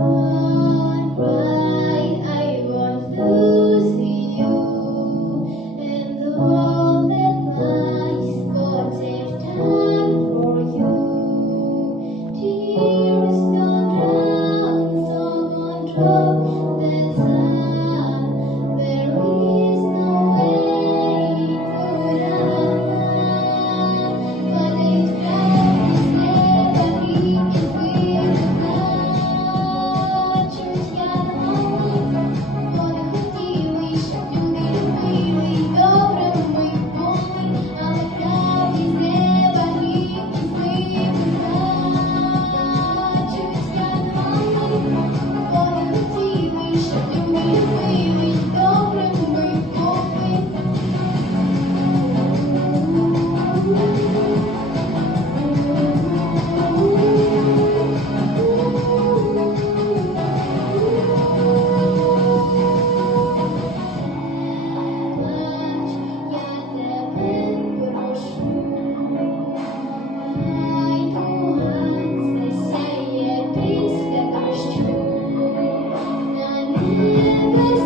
Oh. Thank you.